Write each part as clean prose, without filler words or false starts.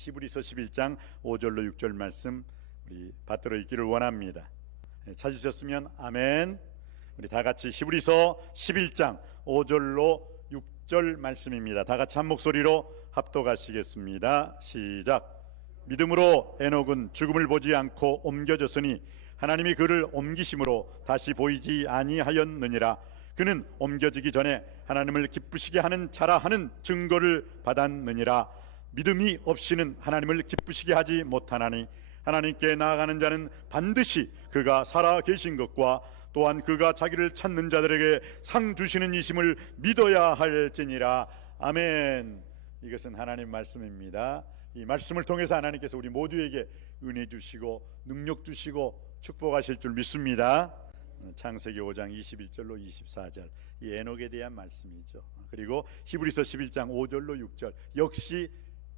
히브리서 11장 5절로 6절 말씀 우리 받들어 있기를 원합니다. 찾으셨으면 아멘. 우리 다 같이 히브리서 11장 5절로 6절 말씀입니다. 다 같이 한 목소리로 합독하시겠습니다. 시작. 믿음으로 에녹은 죽음을 보지 않고 옮겨졌으니 하나님이 그를 옮기심으로 다시 보이지 아니하였느니라. 그는 옮겨지기 전에 하나님을 기쁘시게 하는 자라 하는 증거를 받았느니라. 믿음이 없이는 하나님을 기쁘시게 하지 못하나니 하나님께 나아가는 자는 반드시 그가 살아 계신 것과 또한 그가 자기를 찾는 자들에게 상 주시는 이심을 믿어야 할지니라. 아멘. 이것은 하나님 말씀입니다. 이 말씀을 통해서 하나님께서 우리 모두에게 은혜 주시고 능력 주시고 축복하실 줄 믿습니다. 창세기 5장 21절로 24절 이 에녹에 대한 말씀이죠. 그리고 히브리서 11장 5절로 6절 역시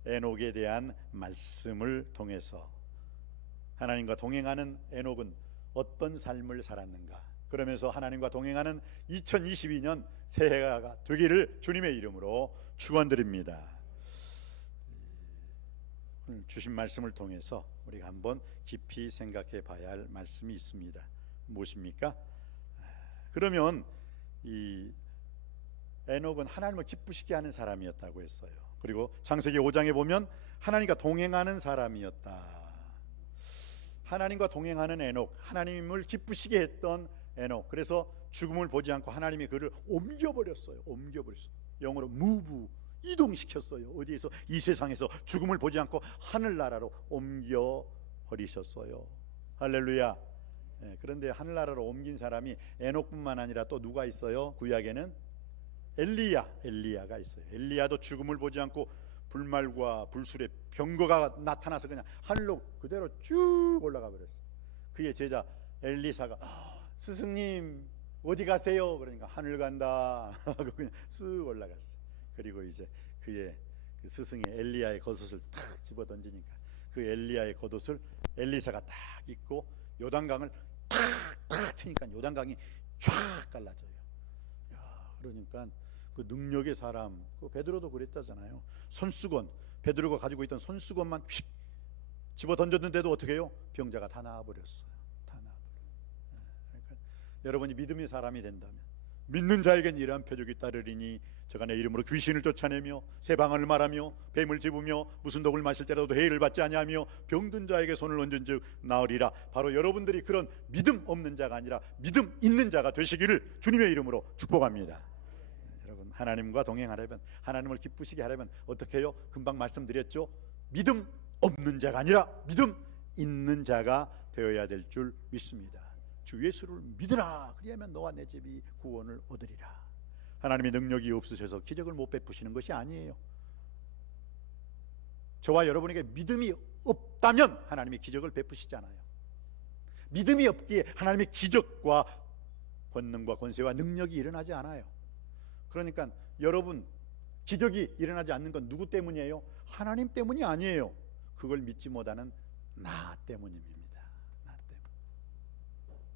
에녹에 대한 말씀을 통해서 하나님과 동행하는 에녹은 어떤 삶을 살았는가, 그러면서 하나님과 동행하는 2022년 새해가 되기를 주님의 이름으로 축원드립니다. 오늘 주신 말씀을 통해서 우리가 한번 깊이 생각해 봐야 할 말씀이 있습니다. 무엇입니까? 그러면 이 에녹은 하나님을 기쁘시게 하는 사람이었다고 했어요. 그리고 창세기 5장에 보면 하나님과 동행하는 사람이었다. 하나님과 동행하는 에녹, 하나님을 기쁘시게 했던 에녹. 그래서 죽음을 보지 않고 하나님이 그를 옮겨버렸어요. 영어로 move, 이동시켰어요. 어디에서? 이 세상에서 죽음을 보지 않고 하늘나라로 옮겨버리셨어요. 할렐루야. 그런데 하늘나라로 옮긴 사람이 에녹뿐만 아니라 또 누가 있어요? 구약에는 엘리야가 있어요. 엘리야도 죽음을 보지 않고 불말과 불술의 병거가 나타나서 그냥 하늘로 그대로 쭉 올라가 버렸어요. 그의 제자 엘리사가 스승님 어디 가세요? 그러니까 하늘 간다 하고 그냥 쓱 올라갔어요. 그리고 이제 그의 그 스승의 엘리야의 겉옷을 탁 집어 던지니까 그 엘리야의 겉옷을 엘리사가 딱 입고 요단강을 탁 치니까 요단강이 쫙 갈라져요. 그러니까 그 능력의 사람, 그 베드로도 그랬다잖아요. 손수건, 베드로가 가지고 있던 손수건만 휙 집어 던졌는데도 어떻게 해요? 병자가 다 나아버렸어요. 다 나아버려요. 그러니까 여러분이 믿음의 사람이 된다면 믿는 자에겐 이러한 표적이 따르리니 저가 내 이름으로 귀신을 쫓아내며 새 방언을 말하며 뱀을 집으며 무슨 독을 마실 때라도 해를 받지 아니하며 병든 자에게 손을 얹은즉 나으리라. 바로 여러분들이 그런 믿음 없는 자가 아니라 믿음 있는 자가 되시기를 주님의 이름으로 축복합니다. 여러분, 하나님과 동행하려면, 하나님을 기쁘시게 하려면 어떻게 해요? 금방 말씀드렸죠. 믿음 없는 자가 아니라 믿음 있는 자가 되어야 될 줄 믿습니다. 주 예수를 믿으라. 그리하면 너와 내 집이 구원을 얻으리라. 하나님의 능력이 없으셔서 기적을 못 베푸시는 것이 아니에요. 저와 여러분에게 믿음이 없다면 하나님이 기적을 베푸시잖아요. 믿음이 없기에 하나님의 기적과 권능과 권세와 능력이 일어나지 않아요. 그러니까 여러분, 기적이 일어나지 않는 건 누구 때문이에요? 하나님 때문이 아니에요. 그걸 믿지 못하는 나 때문입니다. 나 때문.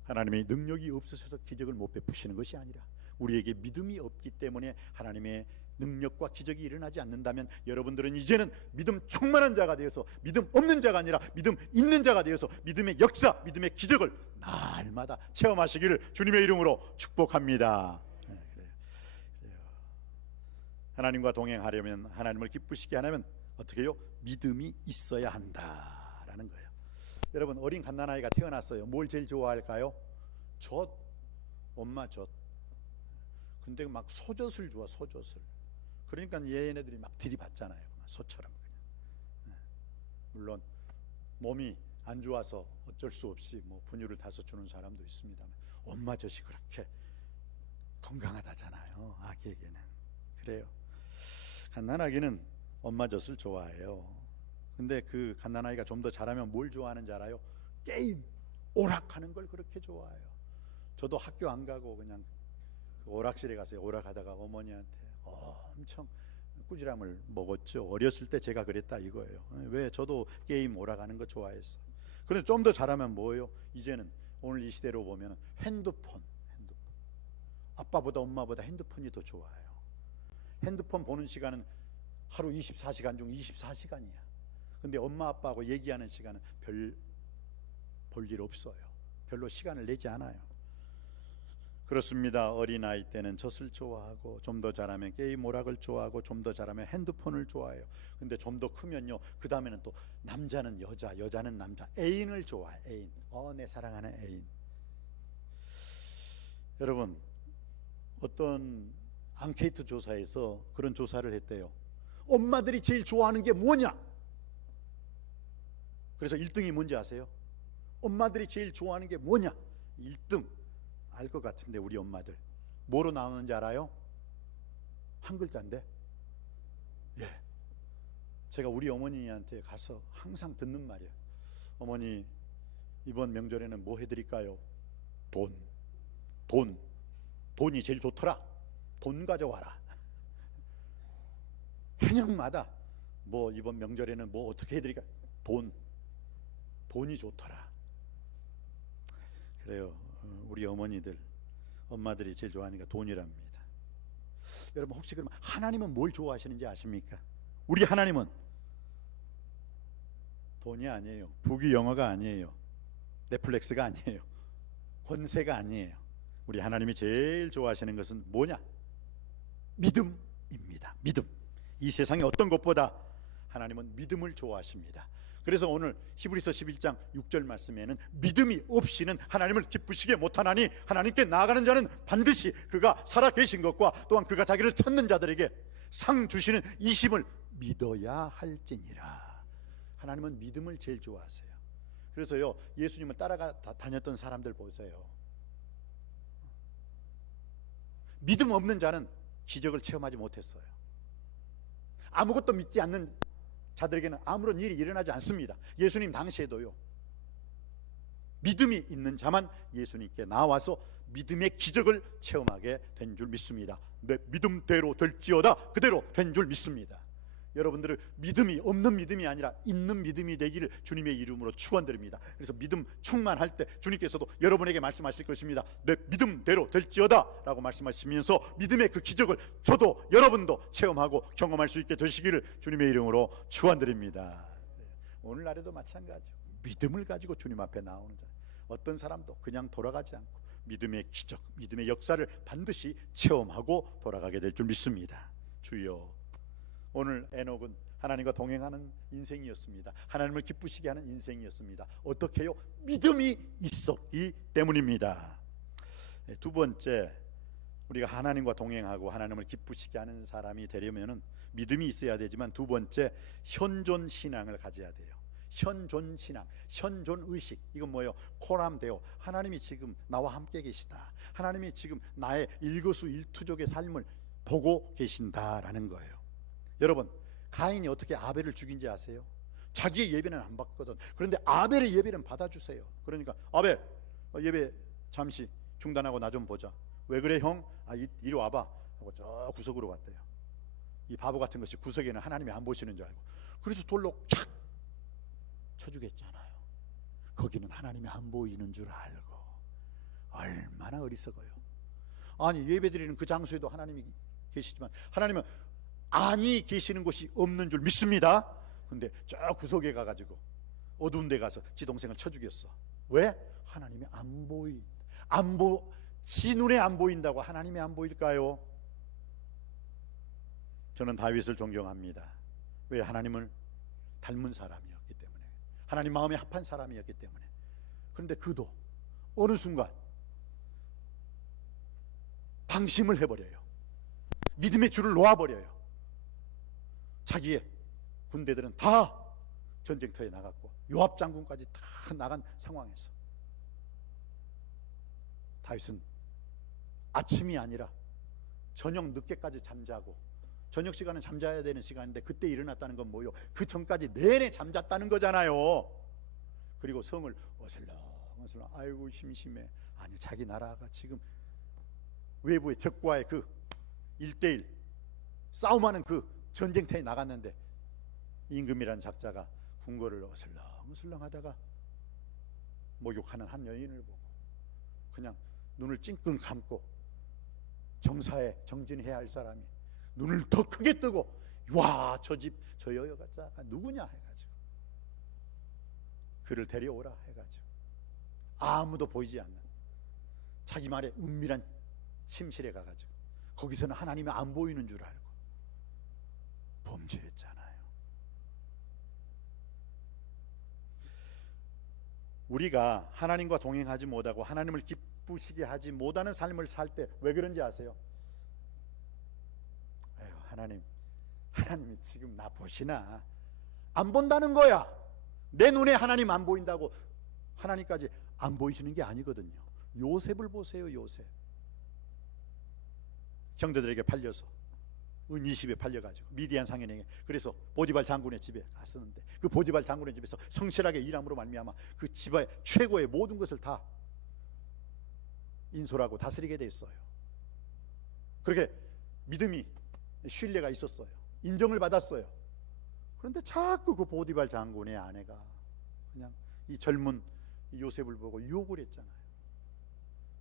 하나님의 능력이 없으셔서 기적을 못 베푸시는 것이 아니라 우리에게 믿음이 없기 때문에 하나님의 능력과 기적이 일어나지 않는다면 여러분들은 이제는 믿음 충만한 자가 되어서 믿음 없는 자가 아니라 믿음 있는 자가 되어서 믿음의 역사, 믿음의 기적을 날마다 체험하시기를 주님의 이름으로 축복합니다. 하나님과 동행하려면, 하나님을 기쁘시게 하려면 어떻게 해요? 믿음이 있어야 한다라는 거예요. 여러분, 어린 갓난아이가 태어났어요. 뭘 제일 좋아할까요? 젖, 엄마 젖. 근데 막 소젖을 좋아, 소젖을. 그러니까 얘네들이 막 들이받잖아요. 소처럼 그냥. 물론 몸이 안 좋아서 어쩔 수 없이 뭐 분유를 타서 주는 사람도 있습니다만 엄마 젖이 그렇게 건강하다잖아요. 아기에게는. 그래요. 갓난아기는 엄마 젖을 좋아해요. 근데 그 갓난아이가 좀 더 자라면 뭘 좋아하는지 알아요? 게임, 오락하는 걸 그렇게 좋아해요. 저도 학교 안 가고 그냥 그 오락실에 가서 오락하다가 어머니한테 엄청 꾸지람을 먹었죠. 어렸을 때 제가 그랬다 이거예요. 왜? 저도 게임 오락하는 거 좋아했어요. 그런데 좀 더 자라면 뭐예요? 이제는 오늘 이 시대로 보면 핸드폰. 아빠보다 엄마보다 핸드폰이 더 좋아요. 핸드폰 보는 시간은 하루 24시간 중 24시간이야. 근데 엄마 아빠하고 얘기하는 시간은 별 볼 일 없어요. 별로 시간을 내지 않아요. 그렇습니다. 어린아이 때는 젖을 좋아하고, 좀 더 자라면 게임 오락을 좋아하고, 좀 더 자라면 핸드폰을 좋아해요. 근데 좀 더 크면요, 그 다음에는 또 남자는 여자, 여자는 남자, 애인을 좋아해. 애인. 내 사랑하는 애인. 여러분, 어떤 앙케이트 조사에서 그런 조사를 했대요. 엄마들이 제일 좋아하는 게 뭐냐? 그래서 1등이 뭔지 아세요? 엄마들이 제일 좋아하는 게 뭐냐? 1등 알 것 같은데, 우리 엄마들 뭐로 나오는지 알아요? 한 글자인데. 예, 제가 우리 어머니한테 가서 항상 듣는 말이에요. 어머니, 이번 명절에는 뭐 해드릴까요? 돈이 제일 좋더라. 돈 가져와라. 해년마다 뭐 이번 명절에는 뭐 어떻게 해드릴까? 돈이 좋더라. 그래요. 우리 어머니들, 엄마들이 제일 좋아하는 게 돈이랍니다. 여러분, 혹시 그럼 하나님은 뭘 좋아하시는지 아십니까? 우리 하나님은 돈이 아니에요. 부귀 영화가 아니에요. 넷플릭스가 아니에요. 권세가 아니에요. 우리 하나님이 제일 좋아하시는 것은 뭐냐? 믿음입니다. 믿음. 이 세상의 어떤 것보다 하나님은 믿음을 좋아하십니다. 그래서 오늘 히브리서 11장 6절 말씀에는 믿음이 없이는 하나님을 기쁘시게 못하나니 하나님께 나아가는 자는 반드시 그가 살아계신 것과 또한 그가 자기를 찾는 자들에게 상 주시는 이심을 믿어야 할지니라. 하나님은 믿음을 제일 좋아하세요. 그래서요, 예수님을 따라가 다녔던 사람들 보세요. 믿음 없는 자는 기적을 체험하지 못했어요. 아무것도 믿지 않는 자들에게는 아무런 일이 일어나지 않습니다. 예수님 당시에도요, 믿음이 있는 자만 예수님께 나와서 믿음의 기적을 체험하게 된 줄 믿습니다. 내 믿음대로 될지어다. 그대로 된 줄 믿습니다. 여러분들은 믿음이 없는 믿음이 아니라 있는 믿음이 되기를 주님의 이름으로 축원드립니다. 그래서 믿음 충만할 때 주님께서도 여러분에게 말씀하실 것입니다. 내 믿음대로 될지어다 라고 말씀하시면서 믿음의 그 기적을 저도 여러분도 체험하고 경험할 수 있게 되시기를 주님의 이름으로 축원드립니다. 오늘날에도 마찬가지죠. 믿음을 가지고 주님 앞에 나오는 자, 어떤 사람도 그냥 돌아가지 않고 믿음의 기적, 믿음의 역사를 반드시 체험하고 돌아가게 될 줄 믿습니다. 주여, 오늘 에녹은 하나님과 동행하는 인생이었습니다. 하나님을 기쁘시게 하는 인생이었습니다. 어떻게 해요? 믿음이 있었기 때문입니다. 두 번째, 우리가 하나님과 동행하고 하나님을 기쁘시게 하는 사람이 되려면 믿음이 있어야 되지만, 두 번째, 현존 신앙을 가져야 돼요. 현존 신앙, 현존 의식. 이건 뭐예요? 코람데오. 하나님이 지금 나와 함께 계시다. 하나님이 지금 나의 일거수일투족의 삶을 보고 계신다라는 거예요. 여러분, 가인이 어떻게 아벨을 죽인지 아세요? 자기의 예배는 안 받거든. 그런데 아벨의 예배는 받아주세요. 그러니까 아벨, 예배 잠시 중단하고 나 좀 보자. 왜 그래 형? 이리 와봐 하고 저 구석으로 갔대요. 이 바보 같은 것이 구석에는 하나님이 안 보시는 줄 알고, 그래서 돌로 착 쳐주겠잖아요. 거기는 하나님이 안 보이는 줄 알고. 얼마나 어리석어요. 아니, 예배드리는 그 장소에도 하나님이 계시지만 하나님은 아니 계시는 곳이 없는 줄 믿습니다. 근데 저 구석에 가가지고 어두운 데 가서 지 동생을 쳐 죽였어. 왜? 하나님이 지 눈에 안 보인다고 하나님이 안 보일까요? 저는 다윗을 존경합니다. 왜? 하나님을 닮은 사람이었기 때문에, 하나님 마음에 합한 사람이었기 때문에. 그런데 그도 어느 순간 방심을 해버려요. 믿음의 줄을 놓아버려요. 자기의 군대들은 다 전쟁터에 나갔고 요압 장군까지 다 나간 상황에서 다윗은 아침이 아니라 저녁 늦게까지 잠자고, 저녁 시간은 잠자야 되는 시간인데 그때 일어났다는 건 뭐요? 그 전까지 내내 잠잤다는 거잖아요. 그리고 성을 어슬렁어슬렁, 아이고 심심해. 아니, 자기 나라가 지금 외부의 적과의 그 1대1 싸움하는 그 전쟁터에 나갔는데 임금이라는 작자가 궁궐을 어슬렁어슬렁 하다가 목욕하는 한 여인을 보고 그냥 눈을 찡끈 감고, 정사에 정진해야 할 사람이 눈을 더 크게 뜨고, 와, 저 집 저 여자가 누구냐 해가지고 그를 데려오라 해가지고 아무도 보이지 않는 자기 말에 은밀한 침실에 가가지고 거기서는 하나님이 안 보이는 줄 알고 범죄했잖아요. 우리가 하나님과 동행하지 못하고 하나님을 기쁘시게 하지 못하는 삶을 살 때 왜 그런지 아세요? 에휴, 하나님이 지금 나 보시나? 안 본다는 거야. 내 눈에 하나님 안 보인다고 하나님까지 안 보이시는 게 아니거든요. 요셉을 보세요. 요셉 형제들에게 팔려서 은 20에 팔려가지고 미디안 상인에게, 그래서 보디발 장군의 집에 갔었는데 그 보디발 장군의 집에서 성실하게 일함으로 말미암아 그 집의 최고의 모든 것을 다 인솔하고 다스리게 됐어요. 그렇게 믿음이, 신뢰가 있었어요. 인정을 받았어요. 그런데 자꾸 그 보디발 장군의 아내가 그냥 이 젊은 요셉을 보고 유혹을 했잖아요.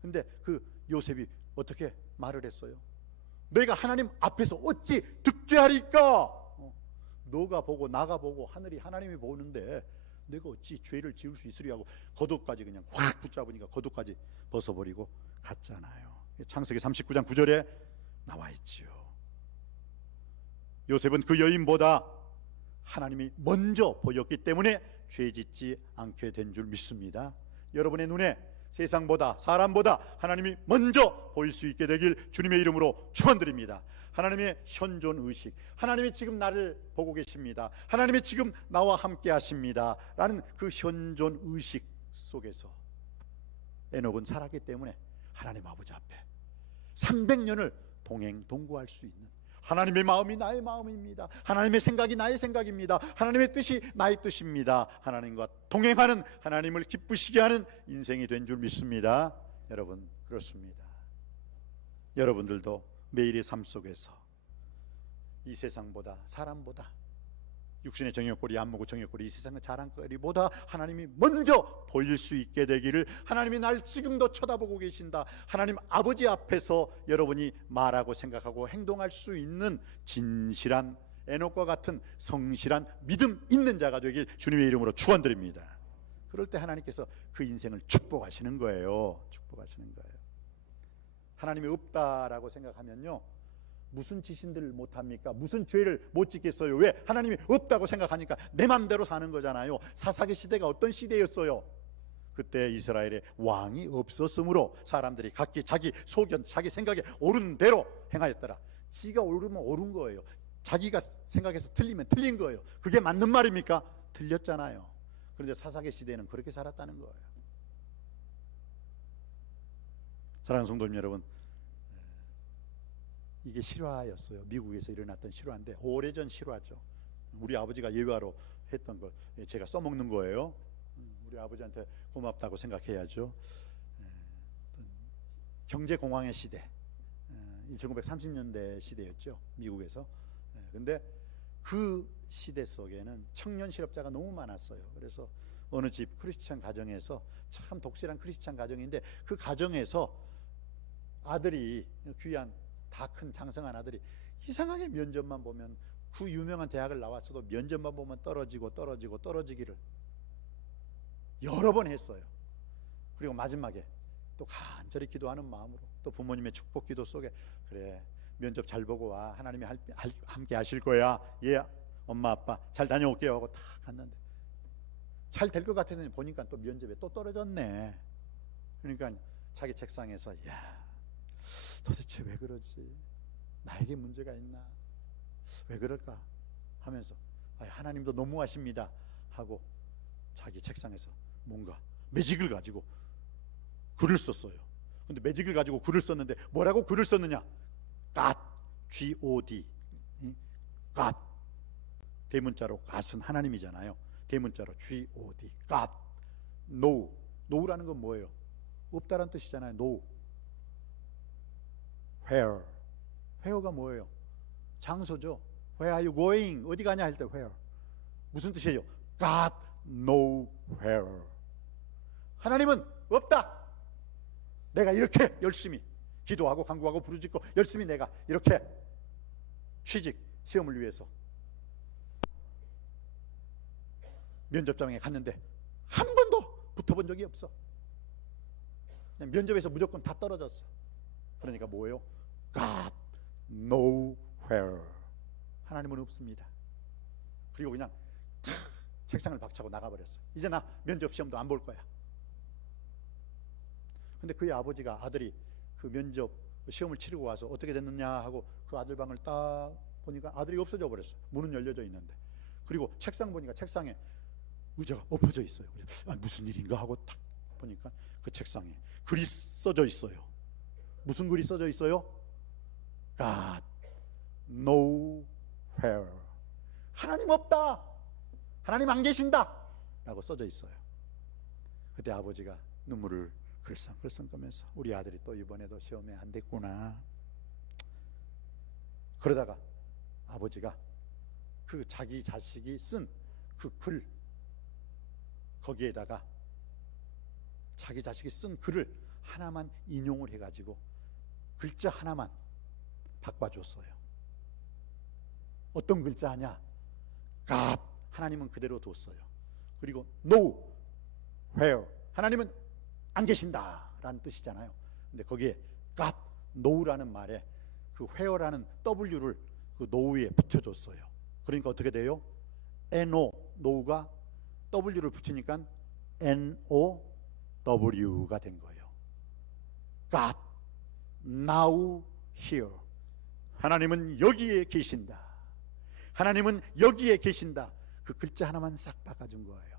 근데 그 요셉이 어떻게 말을 했어요? 너희가 하나님 앞에서 어찌 득죄하리까? 너가 보고 나가 보고 하나님이 보는데 내가 어찌 죄를 지을 수 있으리 하고 겉옷까지 그냥 확 붙잡으니까 겉옷까지 벗어버리고 갔잖아요. 창세기 39장 9절에 나와 있지요. 요셉은 그 여인보다 하나님이 먼저 보였기 때문에 죄 짓지 않게 된 줄 믿습니다. 여러분의 눈에 세상보다 사람보다 하나님이 먼저 보일 수 있게 되길 주님의 이름으로 축원드립니다. 하나님의 현존의식, 하나님이 지금 나를 보고 계십니다, 하나님이 지금 나와 함께 하십니다 라는 그 현존의식 속에서 에녹은 살았기 때문에 하나님 아버지 앞에 300년을 동행동거할 수 있는, 하나님의 마음이 나의 마음입니다, 하나님의 생각이 나의 생각입니다, 하나님의 뜻이 나의 뜻입니다, 하나님과 동행하는, 하나님을 기쁘시게 하는 인생이 된 줄 믿습니다. 여러분, 그렇습니다. 여러분들도 매일의 삶 속에서 이 세상보다, 사람보다, 육신의 정욕거리, 안목의 정욕거리, 이 세상의 자랑거리보다 하나님이 먼저 보일 수 있게 되기를, 하나님이 날 지금도 쳐다보고 계신다, 하나님 아버지 앞에서 여러분이 말하고 생각하고 행동할 수 있는 진실한 에녹과 같은 성실한 믿음 있는 자가 되길 주님의 이름으로 축원드립니다. 그럴 때 하나님께서 그 인생을 축복하시는 거예요. 축복하시는 거예요. 하나님이 없다라고 생각하면요, 무슨 지신들을 못합니까? 무슨 죄를 못 짓겠어요? 왜? 하나님이 없다고 생각하니까 내 맘대로 사는 거잖아요. 사사기 시대가 어떤 시대였어요? 그때 이스라엘에 왕이 없었으므로 사람들이 각기 자기 소견, 자기 생각에 옳은 대로 행하였더라. 지가 옳으면 옳은 거예요. 자기가 생각해서 틀리면 틀린 거예요. 그게 맞는 말입니까? 틀렸잖아요. 그런데 사사기 시대는 그렇게 살았다는 거예요. 사랑하는 성도님 여러분, 이게 실화였어요. 미국에서 일어났던 실화인데 오래전 실화죠. 우리 아버지가 예화로 했던 거 제가 써먹는 거예요. 우리 아버지한테 고맙다고 생각해야죠. 경제공황의 시대, 1930년대 시대였죠, 미국에서. 근데 그 시대 속에는 청년 실업자가 너무 많았어요. 그래서 어느 집 크리스찬 가정에서, 참 독실한 크리스찬 가정인데 그 가정에서 아들이, 귀한 다 큰 장성한 아들이 이상하게 면접만 보면, 그 유명한 대학을 나왔어도 면접만 보면 떨어지기를 여러 번 했어요. 그리고 마지막에 또 간절히 기도하는 마음으로, 또 부모님의 축복 기도 속에, 그래 면접 잘 보고 와, 하나님이 함께 하실 거야, 예 엄마 아빠 잘 다녀올게요 하고 딱 갔는데 잘 될 것 같았더니 보니까 또 면접에 또 떨어졌네. 그러니까 자기 책상에서, 야, 도대체 왜 그러지? 나에게 문제가 있나? 왜 그럴까? 하면서 하나님도 너무하십니다 하고 자기 책상에서 뭔가 매직을 가지고 글을 썼어요. 근데 매직을 가지고 글을 썼는데 뭐라고 글을 썼느냐? God, G-O-D, God. 대문자로 God은 하나님이잖아요. 대문자로 G-O-D, God. No. No라는 건 뭐예요? 없다란 뜻이잖아요. No. Where. Where가 뭐예요? 장소죠. Where are you going? 어디 가냐 할 때 where. 무슨 뜻이에요? God nowhere. 하나님은 없다. 내가 이렇게 열심히 기도하고 간구하고 부르짖고 열심히 내가 이렇게 취직 시험을 위해서 면접장에 갔는데 한 번도 붙어본 적이 없어. 그냥 면접에서 무조건 다 떨어졌어. 그러니까 뭐예요? God nowhere. 하나님은 없습니다. 그리고 그냥 책상을 박차고 나가버렸어. 이제 나 면접 시험도 안 볼 거야. 근데 그의 아버지가 아들이 그 면접 시험을 치르고 와서 어떻게 됐느냐 하고 그 아들 방을 딱 보니까 아들이 없어져 버렸어. 문은 열려져 있는데. 그리고 책상 보니까 책상에 의자가 엎어져 있어요. 무슨 일인가 하고 딱 보니까 그 책상에 글이 써져 있어요. 무슨 글이 써져 있어요? God nowhere. 하나님 없다. 하나님 안 계신다 라고 써져 있어요. 그때 아버지가 눈물을 글썽글썽 거면서 우리 아들이 또 이번에도 시험에 안 됐구나. 그러다가 아버지가 그 자기 자식이 쓴 그 글, 거기에다가 자기 자식이 쓴 글을 하나만 인용을 해가지고 글자 하나만 바꿔줬어요. 어떤 글자 하냐? God, 하나님은 그대로 뒀어요. 그리고 no, where, 하나님은 안 계신다 라는 뜻이잖아요. 근데 거기에 God, no라는 말에 그 where라는 W를 그 no에 붙여줬어요. 그러니까 어떻게 돼요? no, no가 W를 붙이니까 N-O-W가 된 거예요. God, now here. 하나님은 여기에 계신다. 하나님은 여기에 계신다. 그 글자 하나만 싹 바꿔준 거예요.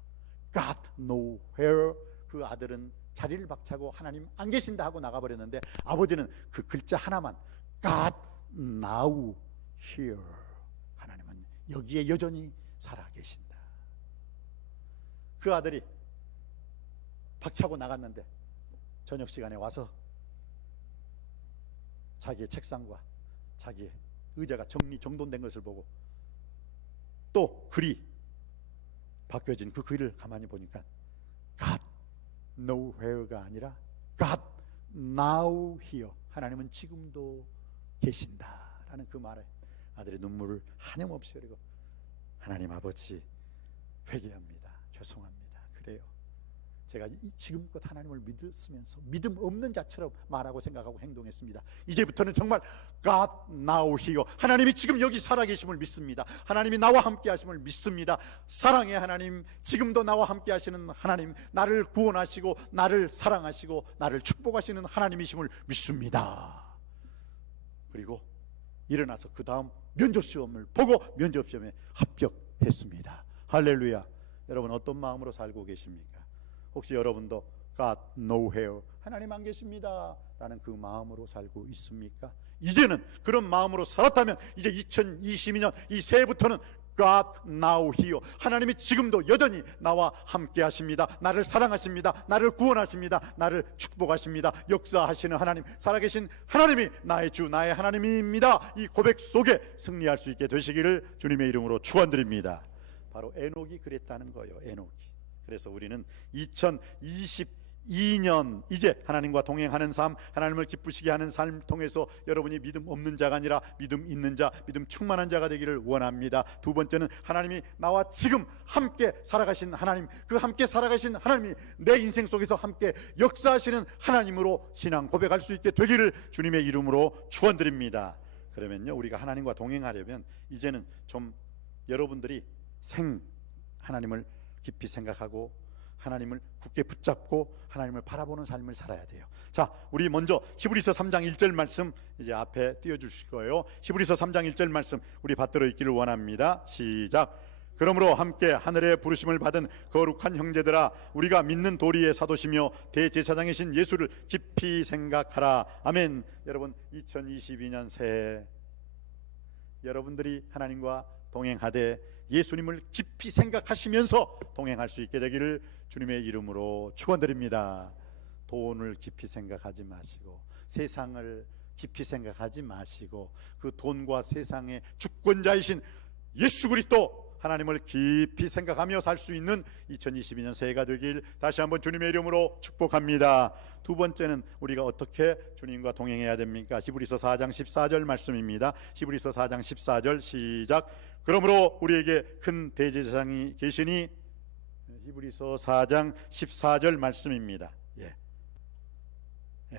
God nowhere. 그 아들은 자리를 박차고 하나님 안 계신다 하고 나가버렸는데 아버지는 그 글자 하나만 God now here. 하나님은 여기에 여전히 살아계신다. 그 아들이 박차고 나갔는데 저녁 시간에 와서 자기의 책상과 자기의 의자가 정돈된 것을 보고 또 글이 바뀌어진 그 글을 가만히 보니까 God nowhere가 아니라 God now here. 하나님은 지금도 계신다라는 그 말에 아들의 눈물을 한염없이 흘리고 하나님 아버지 회개합니다. 죄송합니다. 그래요. 제가 지금껏 하나님을 믿으면서 믿음 없는 자처럼 말하고 생각하고 행동했습니다. 이제부터는 정말 God now here. 하나님이 지금 여기 살아계심을 믿습니다. 하나님이 나와 함께 하심을 믿습니다. 사랑의 하나님, 지금도 나와 함께 하시는 하나님, 나를 구원하시고 나를 사랑하시고 나를 축복하시는 하나님이심을 믿습니다. 그리고 일어나서 그 다음 면접시험을 보고 면접시험에 합격했습니다. 할렐루야. 여러분 어떤 마음으로 살고 계십니까? 혹시 여러분도 God nowhere, 하나님 안 계십니다 라는 그 마음으로 살고 있습니까? 이제는 그런 마음으로 살았다면 이제 2022년 이 새해부터는 God now here. 하나님이 지금도 여전히 나와 함께 하십니다. 나를 사랑하십니다. 나를 구원하십니다. 나를 축복하십니다. 역사하시는 하나님, 살아계신 하나님이 나의 주, 나의 하나님입니다. 이 고백 속에 승리할 수 있게 되시기를 주님의 이름으로 축원드립니다. 바로 에녹이 그랬다는 거예요. 에녹이. 그래서 우리는 2022년 이제 하나님과 동행하는 삶, 하나님을 기쁘시게 하는 삶을 통해서 여러분이 믿음 없는 자가 아니라 믿음 있는 자, 믿음 충만한 자가 되기를 원합니다. 두 번째는 하나님이 나와 지금 함께 살아가신 하나님, 그 함께 살아가신 하나님이 내 인생 속에서 함께 역사하시는 하나님으로 신앙 고백할 수 있게 되기를 주님의 이름으로 축원드립니다. 그러면요, 우리가 하나님과 동행하려면 이제는 좀 여러분들이 하나님을 깊이 생각하고 하나님을 굳게 붙잡고 하나님을 바라보는 삶을 살아야 돼요. 자, 우리 먼저 히브리서 3장 1절 말씀 이제 앞에 띄워주실 거예요. 히브리서 3장 1절 말씀 우리 받들어 있기를 원합니다. 시작. 그러므로 함께 하늘의 부르심을 받은 거룩한 형제들아, 우리가 믿는 도리의 사도시며 대제사장이신 예수를 깊이 생각하라. 아멘. 여러분 2022년 새해 여러분들이 하나님과 동행하되 예수님을 깊이 생각하시면서 동행할 수 있게 되기를 주님의 이름으로 축원드립니다. 돈을 깊이 생각하지 마시고 세상을 깊이 생각하지 마시고 그 돈과 세상의 주권자이신 예수 그리스도 하나님을 깊이 생각하며 살 수 있는 2022년 새해가 되길 다시 한번 주님의 이름으로 축복합니다. 두 번째는 우리가 어떻게 주님과 동행해야 됩니까? 히브리서 4장 14절 말씀입니다. 히브리서 4장 14절 시작. 그러므로 우리에게 큰 대제사장이 계시니 히브리서 4장 14절 말씀입니다.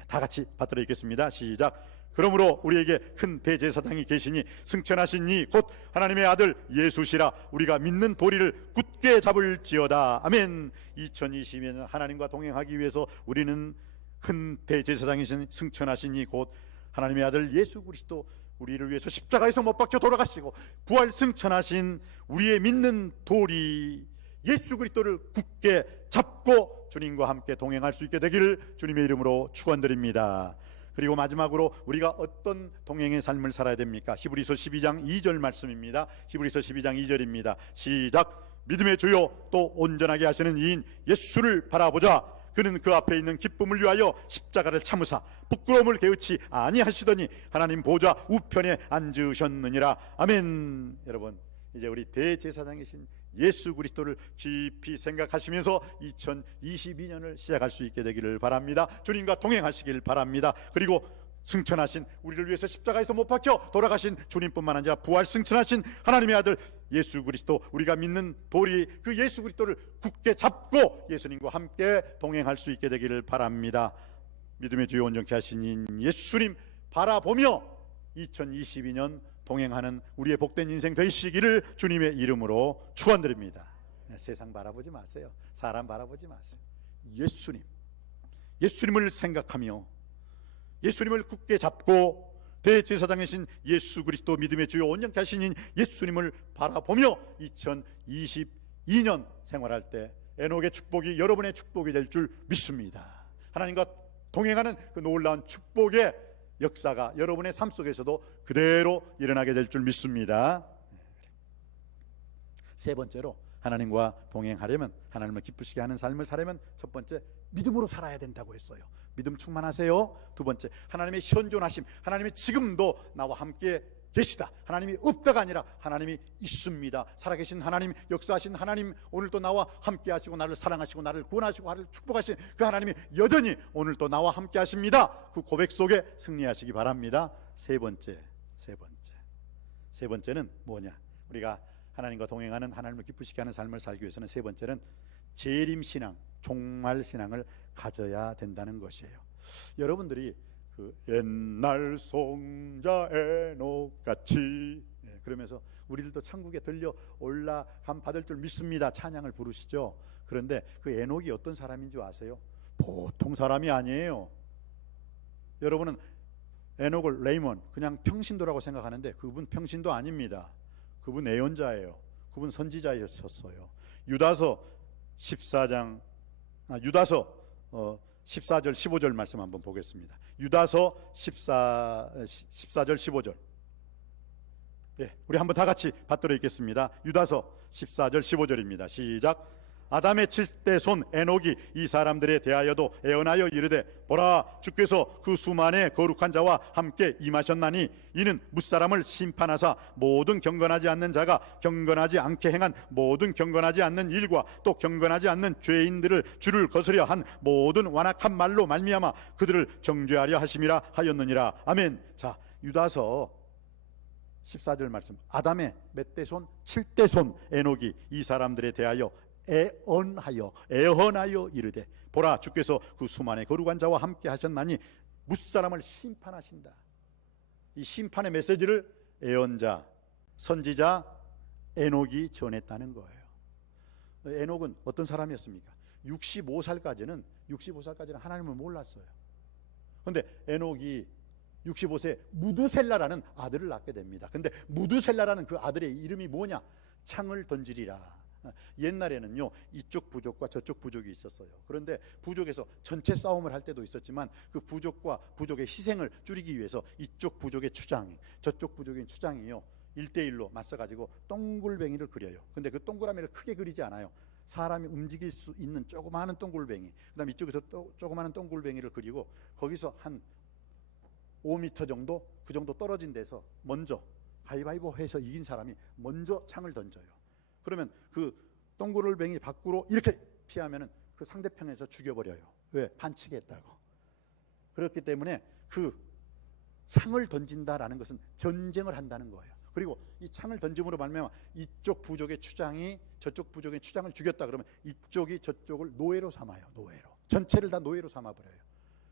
다 같이 받들어 읽겠습니다. 시작. 그러므로 우리에게 큰 대제사장이 계시니 승천하신 이 곧 하나님의 아들 예수시라. 우리가 믿는 도리를 굳게 잡을지어다. 아멘. 2020년 하나님과 동행하기 위해서 우리는 큰 대제사장이신 승천하신 이 곧 하나님의 아들 예수 그리스도, 우리를 위해서 십자가에서 못 박혀 돌아가시고 부활 승천하신 우리의 믿는 도리 예수 그리스도를 굳게 잡고 주님과 함께 동행할 수 있게 되기를 주님의 이름으로 축원드립니다. 그리고 마지막으로 우리가 어떤 동행의 삶을 살아야 됩니까? 히브리서 12장 2절 말씀입니다. 히브리서 12장 2절입니다. 시작. 믿음의 주요 또 온전하게 하시는 이인 예수를 바라보자. 그는 그 앞에 있는 기쁨을 위하여 십자가를 참으사 부끄러움을 개의치 아니하시더니 하나님 보좌 우편에 앉으셨느니라. 아멘. 여러분, 이제 우리 대제사장이신 예수 그리스도를 깊이 생각하시면서 2022년을 시작할 수 있게 되기를 바랍니다. 주님과 동행하시길 바랍니다. 그리고 승천하신, 우리를 위해서 십자가에서 못 박혀 돌아가신 주님뿐만 아니라 부활 승천하신 하나님의 아들 예수 그리스도, 우리가 믿는 도리 그 예수 그리스도를 굳게 잡고 예수님과 함께 동행할 수 있게 되기를 바랍니다. 믿음의 주요 온전케 하신 예수님 바라보며 2022년 동행하는 우리의 복된 인생 되시기를 주님의 이름으로 축원드립니다. 세상 바라보지 마세요. 사람 바라보지 마세요. 예수님을 생각하며 예수님을 굳게 잡고 대제사장이신 예수 그리스도, 믿음의 주요 온전케 하신 예수님을 바라보며 2022년 생활할 때 에녹의 축복이 여러분의 축복이 될 줄 믿습니다. 하나님과 동행하는 그 놀라운 축복의 역사가 여러분의 삶 속에서도 그대로 일어나게 될 줄 믿습니다. 세 번째로 하나님과 동행하려면, 하나님을 기쁘시게 하는 삶을 살려면 첫 번째 믿음으로 살아야 된다고 했어요. 믿음 충만하세요. 두 번째 하나님의 현존하심, 하나님이 지금도 나와 함께 계시다. 하나님이 없다가 아니라 하나님이 있습니다. 살아계신 하나님, 역사하신 하나님, 오늘도 나와 함께 하시고 나를 사랑하시고 나를 구원하시고 나를 축복하신 그 하나님이 여전히 오늘도 나와 함께 하십니다. 그 고백 속에 승리하시기 바랍니다. 세 번째는 뭐냐? 우리가 하나님과 동행하는, 하나님을 기쁘시게 하는 삶을 살기 위해서는 세 번째는 재림신앙, 종말신앙을 가져야 된다는 것이에요. 여러분들이 그 옛날 송자 에녹같이, 그러면서 우리들도 천국에 들려 올라감 받을 줄 믿습니다 찬양을 부르시죠. 그런데 그 에녹이 어떤 사람인 줄 아세요? 보통 사람이 아니에요. 여러분은 에녹을 레이먼 그냥 평신도라고 생각하는데 그분 평신도 아닙니다. 그분 예언자예요. 그분 선지자였었어요. 유다서 14절 15절 말씀 한번 보겠습니다. 유다서 14절 15절. 우리 한번 다 같이 받들어 읽겠습니다. 유다서 14절 15절입니다. 시작. 아담의 7대 손 에녹이 이 사람들에 대하여도 애언하여 이르되 보라, 주께서 그 수만의 거룩한 자와 함께 임하셨나니 이는 뭇사람을 심판하사 모든 경건하지 않는 자가 경건하지 않게 행한 모든 경건하지 않는 일과 또 경건하지 않는 죄인들을 주를 거스려 한 모든 완악한 말로 말미암아 그들을 정죄하려 하심이라 하였느니라. 아멘. 자, 유다서 14절 말씀. 아담의 몇 대 손? 7대 손 에녹이 이 사람들에 대하여 애언하여 이르되 보라, 주께서 그 수만의 거룩한 자와 함께 하셨나니 뭇사람을 심판하신다. 이 심판의 메시지를 애언자, 선지자 에녹이 전했다는 거예요. 에녹은 어떤 사람이었습니까? 65살까지는 하나님을 몰랐어요. 그런데 에녹이 65세 무두셀라라는 아들을 낳게 됩니다. 근데 무두셀라라는 그 아들의 이름이 뭐냐? 창을 던지리라. 옛날에는요, 이쪽 부족과 저쪽 부족이 있었어요. 그런데 부족에서 전체 싸움을 할 때도 있었지만 그 부족과 부족의 희생을 줄이기 위해서 이쪽 부족의 추장이, 저쪽 부족의 추장이요 1대1로 맞서가지고 동글뱅이를 그려요. 근데 그 동그라미를 크게 그리지 않아요. 사람이 움직일 수 있는 조그마한 동글뱅이, 그 다음에 이쪽에서 또 조그마한 동글뱅이를 그리고 거기서 한 5m 정도, 그 정도 떨어진 데서 먼저 가위바위보 해서 이긴 사람이 먼저 창을 던져요. 그러면 그 동글뱅이 밖으로 이렇게 피하면은 그 상대편에서 죽여버려요. 왜? 반칙했다고. 그렇기 때문에 그 창을 던진다라는 것은 전쟁을 한다는 거예요. 그리고 이 창을 던짐으로 말미암아 이쪽 부족의 추장이 저쪽 부족의 추장을 죽였다 그러면 이쪽이 저쪽을 노예로 삼아요. 노예로. 전체를 다 노예로 삼아버려요.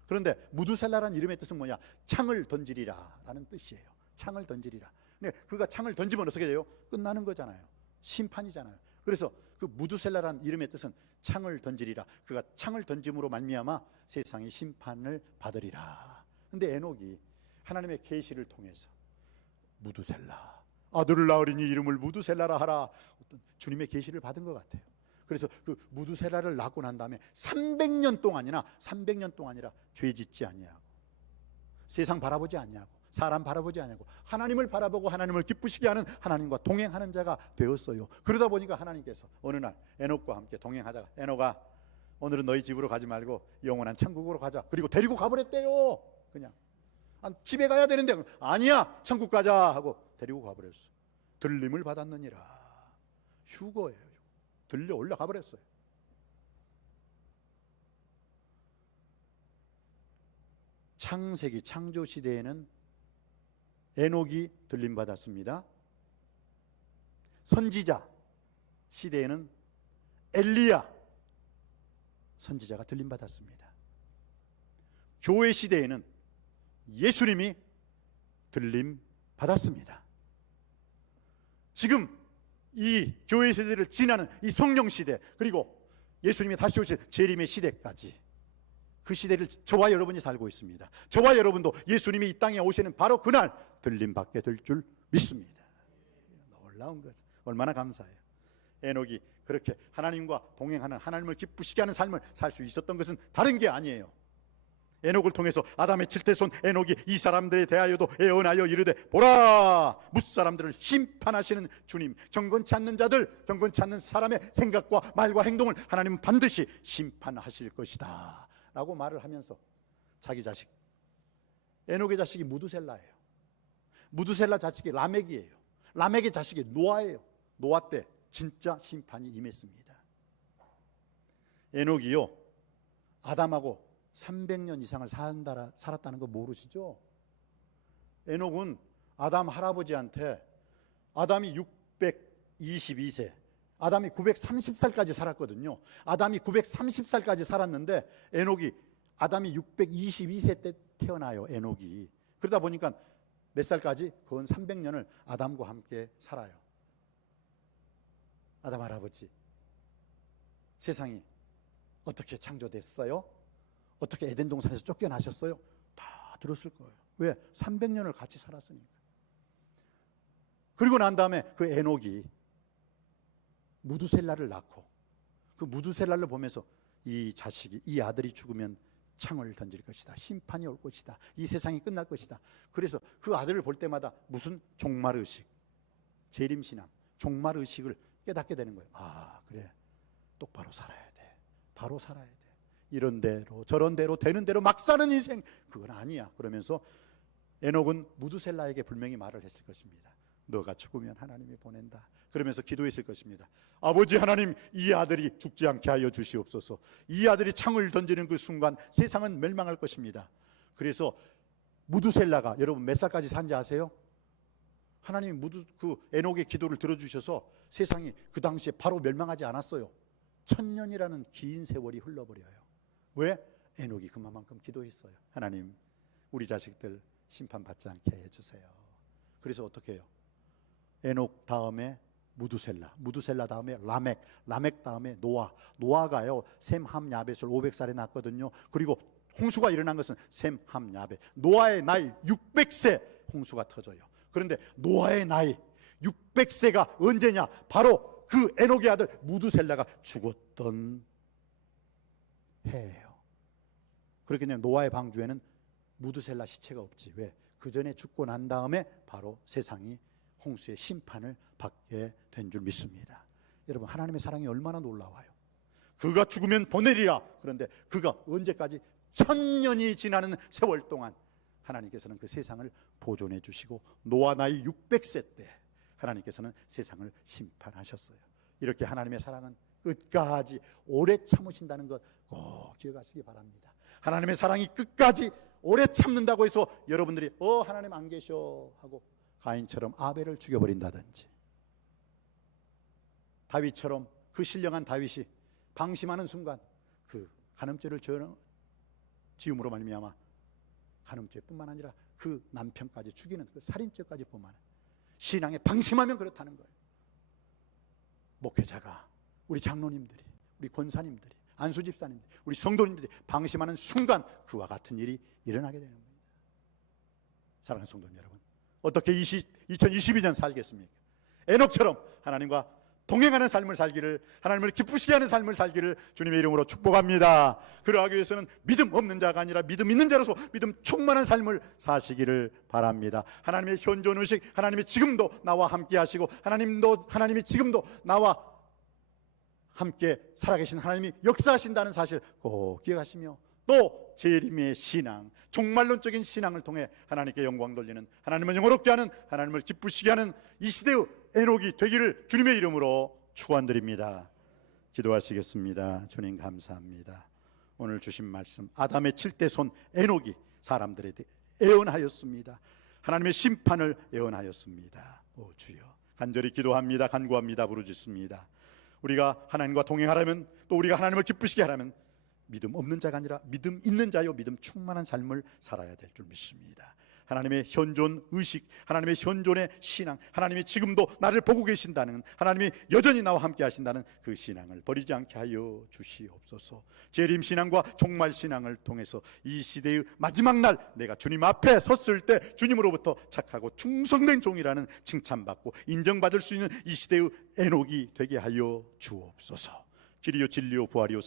그런데 무두셀라라는 이름의 뜻은 뭐냐? 창을 던지리라 라는 뜻이에요. 창을 던지리라. 근데 그가 창을 던지면 어떻게 돼요? 끝나는 거잖아요. 심판이잖아요. 그래서 그 무두셀라라는 이름의 뜻은 창을 던지리라. 그가 창을 던짐으로 말미암아 세상이 심판을 받으리라. 근데 에녹이 하나님의 계시를 통해서 무두셀라, 아들을 낳으리니 이름을 무두셀라라 하라, 어떤 주님의 계시를 받은 것 같아요. 그래서 그 무두셀라를 낳고 난 다음에 300년 동안이라 죄 짓지 아니하고 세상 바라보지 아니하고 사람 바라보지 아니하고 하나님을 바라보고 하나님을 기쁘시게 하는 하나님과 동행하는 자가 되었어요. 그러다 보니까 하나님께서 어느 날 에녹과 함께 동행하다가 에녹아, 오늘은 너희 집으로 가지 말고 영원한 천국으로 가자. 그리고 데리고 가버렸대요. 그냥 집에 가야 되는데 아니야, 천국 가자 하고 데리고 가버렸어. 들림을 받았느니라. 휴거예요. 들려 올라가 버렸어요. 창세기 창조 시대에는 에녹이 들림 받았습니다. 선지자 시대에는 엘리야 선지자가 들림 받았습니다. 교회 시대에는 예수님이 들림 받았습니다. 지금 이 교회 시대를 지나는 이 성령 시대, 그리고 예수님이 다시 오실 재림의 시대까지, 그 시대를 저와 여러분이 살고 있습니다. 저와 여러분도 예수님이 이 땅에 오시는 바로 그날 들림 받게 될 줄 믿습니다. 놀라운 거죠. 얼마나 감사해요. 에녹이 그렇게 하나님과 동행하는, 하나님을 기쁘시게 하는 삶을 살 수 있었던 것은 다른 게 아니에요. 에녹을 통해서 아담의 칠태손 에녹이 이 사람들에 대하여도 애언하여 이르되 보라, 뭇사람들을 심판하시는 주님, 경건치 않는 자들, 경건치 않는 사람의 생각과 말과 행동을 하나님은 반드시 심판하실 것이다 라고 말을 하면서 자기 자식, 에녹의 자식이 무두셀라예요. 무두셀라 자식이 라멕이에요. 라멕의 자식이 노아예요. 노아 때 진짜 심판이 임했습니다. 에녹이요, 아담하고 300년 이상을 살았다는 거 모르시죠? 에녹은 아담 할아버지한테, 아담이 622세, 아담이 930살까지 살았거든요. 아담이 930살까지 살았는데 에녹이, 아담이 622세 때 태어나요. 에녹이. 그러다 보니까 몇 살까지? 건 300년을 아담과 함께 살아요. 아담 할아버지, 세상이 어떻게 창조됐어요? 어떻게 에덴 동산에서 쫓겨나셨어요? 다 들었을 거예요. 왜? 300년을 같이 살았으니까. 그리고 난 다음에 그 에녹이 무두셀라를 낳고, 그 무두셀라를 보면서 이 자식이, 이 아들이 죽으면 창을 던질 것이다, 심판이 올 것이다, 이 세상이 끝날 것이다. 그래서 그 아들을 볼 때마다 무슨 종말의식, 재림신앙, 종말의식을 깨닫게 되는 거예요. 아, 그래, 똑바로 살아야 돼, 바로 살아야 돼, 이런 대로 저런 대로 되는 대로 막 사는 인생, 그건 아니야. 그러면서 에녹은 무두셀라에게 분명히 말을 했을 것입니다. 너가 죽으면 하나님이 보낸다. 그러면서 기도했을 것입니다. 아버지 하나님, 이 아들이 죽지 않게 하여 주시옵소서. 이 아들이 창을 던지는 그 순간 세상은 멸망할 것입니다. 그래서 무두셀라가, 여러분 몇 살까지 산지 아세요? 하나님이 그 에녹의 기도를 들어주셔서 세상이 그 당시에 바로 멸망하지 않았어요. 1000년이라는 긴 세월이 흘러버려요. 왜? 에녹이 그만큼 기도했어요. 하나님, 우리 자식들 심판받지 않게 해주세요. 그래서 어떻게 해요? 에녹 다음에 무두셀라, 무두셀라 다음에 라멕, 라멕 다음에 노아, 노아가요 셈, 함, 야벳을 500살에 낳았거든요. 그리고 홍수가 일어난 것은 셈, 함, 야벳, 노아의 나이 600세 홍수가 터져요. 그런데 노아의 나이 600세가 언제냐? 바로 그 에녹의 아들 무두셀라가 죽었던 해예요. 그렇기 때문에 노아의 방주에는 무두셀라 시체가 없지. 왜? 그 전에 죽고 난 다음에 바로 세상이 홍수의 심판을 받게 된 줄 믿습니다. 여러분, 하나님의 사랑이 얼마나 놀라워요. 그가 죽으면 보내리라. 그런데 그가 언제까지? 1000년이 지나는 세월 동안 하나님께서는 그 세상을 보존해 주시고 노아 나이 600세 때 하나님께서는 세상을 심판하셨어요. 이렇게 하나님의 사랑은 끝까지 오래 참으신다는 것 꼭 기억하시기 바랍니다. 하나님의 사랑이 끝까지 오래 참는다고 해서 여러분들이 하나님 안 계셔 하고 가인처럼 아벨을 죽여버린다든지, 다윗처럼 그 신령한 다윗이 방심하는 순간 그 간음죄를 지음으로 말미암아 간음죄뿐만 아니라 그 남편까지 죽이는 그 살인죄까지 범하는, 신앙에 방심하면 그렇다는 거예요. 목회자가, 우리 장로님들이, 우리 권사님들이, 안수집사님들이, 우리 성도님들이 방심하는 순간 그와 같은 일이 일어나게 되는 겁니다. 사랑하는 성도님 여러분, 어떻게 2022년 살겠습니까? 에녹처럼 하나님과 동행하는 삶을 살기를, 하나님을 기쁘시게 하는 삶을 살기를 주님의 이름으로 축복합니다. 그러하기 위해서는 믿음 없는 자가 아니라 믿음 있는 자로서 믿음 충만한 삶을 사시기를 바랍니다. 하나님의 현존의식, 하나님이 지금도 나와 함께 하시고, 하나님이 지금도 나와 함께 살아계신 하나님이 역사하신다는 사실 꼭 기억하시며, 또 재림의 신앙, 종말론적인 신앙을 통해 하나님께 영광 돌리는, 하나님을 영화롭게 하는, 하나님을 기쁘시게 하는 이 시대의 에녹이 되기를 주님의 이름으로 축원드립니다. 기도하시겠습니다. 주님 감사합니다. 오늘 주신 말씀, 아담의 7대 손 에녹이 사람들에 대해 예언하였습니다. 하나님의 심판을 예언하였습니다. 오 주여, 간절히 기도합니다. 간구합니다. 부르짖습니다. 우리가 하나님과 동행하려면, 또 우리가 하나님을 기쁘시게 하려면 믿음 없는 자가 아니라 믿음 있는 자요 믿음 충만한 삶을 살아야 될 줄 믿습니다. 하나님의 현존 의식, 하나님의 현존의 신앙, 하나님이 지금도 나를 보고 계신다는, 하나님이 여전히 나와 함께 하신다는 그 신앙을 버리지 않게 하여 주시옵소서. 재림 신앙과 종말 신앙을 통해서 이 시대의 마지막 날 내가 주님 앞에 섰을 때 주님으로부터 착하고 충성된 종이라는 칭찬받고 인정받을 수 있는 이 시대의 에녹이 되게 하여 주옵소서. 길이요 진리요 부활이요